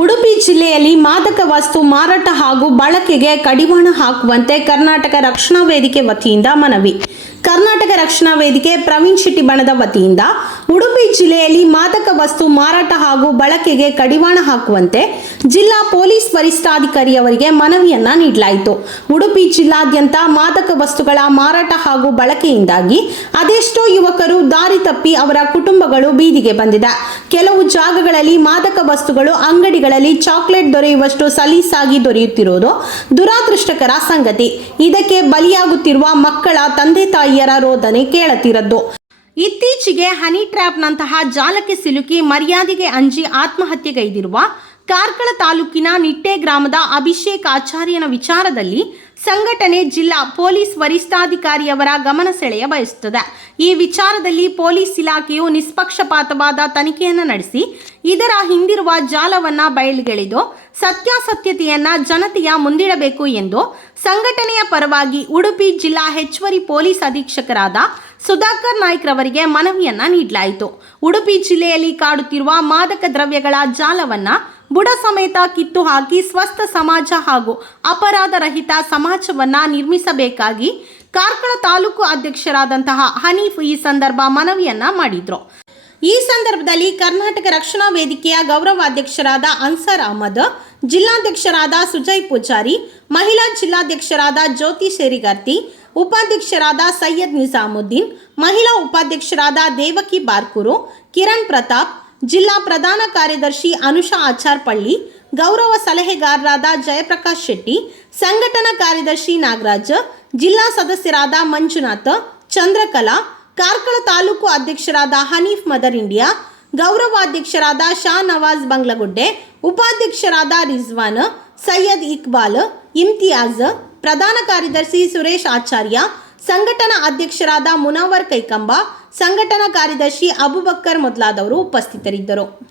ಉಡುಪಿ ಜಿಲ್ಲೆಯಲ್ಲಿ ಮಾದಕ ವಸ್ತು ಮಾರಾಟ ಹಾಗೂ ಬಳಕೆಗೆ ಕಡಿವಾಣ ಹಾಕುವಂತೆ ಕರ್ನಾಟಕ ರಕ್ಷಣಾ ವೇದಿಕೆ ವತಿಯಿಂದ ಮನವಿ. ಕರ್ನಾಟಕ ರಕ್ಷಣಾ ವೇದಿಕೆ ಪ್ರವೀಣ್ ಶೆಟ್ಟಿ ಬಣದ ವತಿಯಿಂದ ಉಡುಪಿ ಜಿಲ್ಲೆಯಲ್ಲಿ ಮಾದಕ ವಸ್ತು ಮಾರಾಟ ಹಾಗೂ ಬಳಕೆಗೆ ಕಡಿವಾಣ ಹಾಕುವಂತೆ ಜಿಲ್ಲಾ ಪೊಲೀಸ್ ವರಿಷ್ಠಾಧಿಕಾರಿಯವರಿಗೆ ಮನವಿಯನ್ನ ನೀಡಲಾಯಿತು. ಉಡುಪಿ ಜಿಲ್ಲಾದ್ಯಂತ ಮಾದಕ ವಸ್ತುಗಳ ಮಾರಾಟ ಹಾಗೂ ಬಳಕೆಯಿಂದಾಗಿ ಅದೆಷ್ಟೋ ಯುವಕರು ದಾರಿ ತಪ್ಪಿ ಅವರ ಕುಟುಂಬಗಳು ಬೀದಿಗೆ ಬಂದಿದೆ. ಕೆಲವು ಜಾಗಗಳಲ್ಲಿ ಮಾದಕ ವಸ್ತುಗಳು ಅಂಗಡಿಗಳಲ್ಲಿ ಚಾಕ್ಲೇಟ್ ದೊರೆಯುವಷ್ಟು ಸಲೀಸಾಗಿ ದೊರೆಯುತ್ತಿರುವುದು ದುರಾದೃಷ್ಟಕರ ಸಂಗತಿ. ಇದಕ್ಕೆ ಬಲಿಯಾಗುತ್ತಿರುವ ಮಕ್ಕಳ ತಂದೆ ತಾಯಿಯರ ರೋದನೆ ಕೇಳತಿರದ್ದು. ಇತ್ತೀಚೆಗೆ ಹನಿ ಟ್ರ್ಯಾಪ್ನಂತಹ ಜಾಲಕ್ಕೆ ಸಿಲುಕಿ ಮರ್ಯಾದೆಗೆ ಅಂಜಿ ಆತ್ಮಹತ್ಯೆಗೈದಿರುವ ಕಾರ್ಕಳ ತಾಲೂಕಿನ ನಿಟ್ಟೆ ಗ್ರಾಮದ ಅಭಿಷೇಕ್ ಆಚಾರ್ಯನ ವಿಚಾರದಲ್ಲಿ ಸಂಘಟನೆ ಜಿಲ್ಲಾ ಪೊಲೀಸ್ ವರಿಷ್ಠಾಧಿಕಾರಿಯವರ ಗಮನ ಸೆಳೆಯ ಬಯಸುತ್ತದೆ. ಈ ವಿಚಾರದಲ್ಲಿ ಪೊಲೀಸ್ ಇಲಾಖೆಯು ನಿಷ್ಪಕ್ಷಪಾತವಾದ ತನಿಖೆಯನ್ನು ನಡೆಸಿ, ಇದರ ಹಿಂದಿರುವ ಜಾಲವನ್ನು ಬಯಲಿಗೆಳೆದು ಸತ್ಯಾಸತ್ಯತೆಯನ್ನು ಜನತೆಯ ಮುಂದಿಡಬೇಕು ಎಂದು ಸಂಘಟನೆಯ ಪರವಾಗಿ ಉಡುಪಿ ಜಿಲ್ಲಾ ಹೆಚ್ಚುವರಿ ಪೊಲೀಸ್ ಅಧೀಕ್ಷಕರಾದ ಸುಧಾಕರ್ ನಾಯ್ಕ್ ರವರಿಗೆ ಮನವಿಯನ್ನ ನೀಡಲಾಯಿತು. ಉಡುಪಿ ಜಿಲ್ಲೆಯಲ್ಲಿ ಕಾಡುತ್ತಿರುವ ಮಾದಕ ದ್ರವ್ಯಗಳ ಜಾಲವನ್ನ ಬುಡ ಸಮೇತ ಕಿತ್ತು ಹಾಕಿ ಸ್ವಸ್ಥ ಸಮಾಜ ಹಾಗೂ ಅಪರಾಧ ರಹಿತ ಸಮಾಜವನ್ನ ನಿರ್ಮಿಸಬೇಕಾಗಿ ಕಾರ್ಕಳ ತಾಲೂಕು ಅಧ್ಯಕ್ಷರಾದಂತಹ ಹನೀಫ್ ಈ ಸಂದರ್ಭ ಮನವಿಯನ್ನ ಮಾಡಿದ್ರು. ಈ ಸಂದರ್ಭದಲ್ಲಿ ಕರ್ನಾಟಕ ರಕ್ಷಣಾ ವೇದಿಕೆಯ ಗೌರವಾಧ್ಯಕ್ಷರಾದ ಅನ್ಸರ್ ಅಹಮದ್, ಜಿಲ್ಲಾಧ್ಯಕ್ಷರಾದ ಸುಜಯ್ ಪೂಜಾರಿ, ಮಹಿಳಾ ಜಿಲ್ಲಾಧ್ಯಕ್ಷರಾದ ಜ್ಯೋತಿ ಶೇರಿಗರ್ತಿ, ಉಪಾಧ್ಯಕ್ಷರಾದ ಸೈಯದ್ ನಿಜಾಮುದ್ದೀನ್, ಮಹಿಳಾ ಉಪಾಧ್ಯಕ್ಷರಾದ ದೇವಕಿ ಬಾರ್ಕೂರು, ಕಿರಣ್ ಪ್ರತಾಪ್, ಜಿಲ್ಲಾ ಪ್ರಧಾನ ಕಾರ್ಯದರ್ಶಿ ಅನುಷಾ ಆಚಾರ್ಪಳ್ಳಿ, ಗೌರವ ಸಲಹೆಗಾರರಾದ ಜಯಪ್ರಕಾಶ್ ಶೆಟ್ಟಿ, ಸಂಘಟನಾ ಕಾರ್ಯದರ್ಶಿ ನಾಗರಾಜ್, ಜಿಲ್ಲಾ ಸದಸ್ಯರಾದ ಮಂಜುನಾಥ್, ಚಂದ್ರಕಲಾ ಕಾರ್ಕಳ ತಾಲೂಕು ಅಧ್ಯಕ್ಷರಾದ ಹನೀಫ್ ಮದರ್ ಇಂಡಿಯಾ, ಗೌರವಾಧ್ಯಕ್ಷರಾದ ಶಾ ನವಾಜ್ ಬಂಗ್ಲಗುಡ್ಡೆ, ಉಪಾಧ್ಯಕ್ಷರಾದ ರಿಜ್ವಾನ್, ಸೈಯದ್ ಇಕ್ಬಾಲ್, ಇಮ್ತಿಯಾಜ್, ಪ್ರಧಾನ ಕಾರ್ಯದರ್ಶಿ ಸುರೇಶ್ ಆಚಾರ್ಯ, ಸಂಘಟನಾ ಅಧ್ಯಕ್ಷರಾದ ಮುನವರ್ ಕೈಕಂಬ, ಸಂಘಟನಾ ಕಾರ್ಯದರ್ಶಿ ಅಬುಬಕ್ಕರ್ ಮೊದಲಾದವರು ಉಪಸ್ಥಿತರಿದ್ದರು.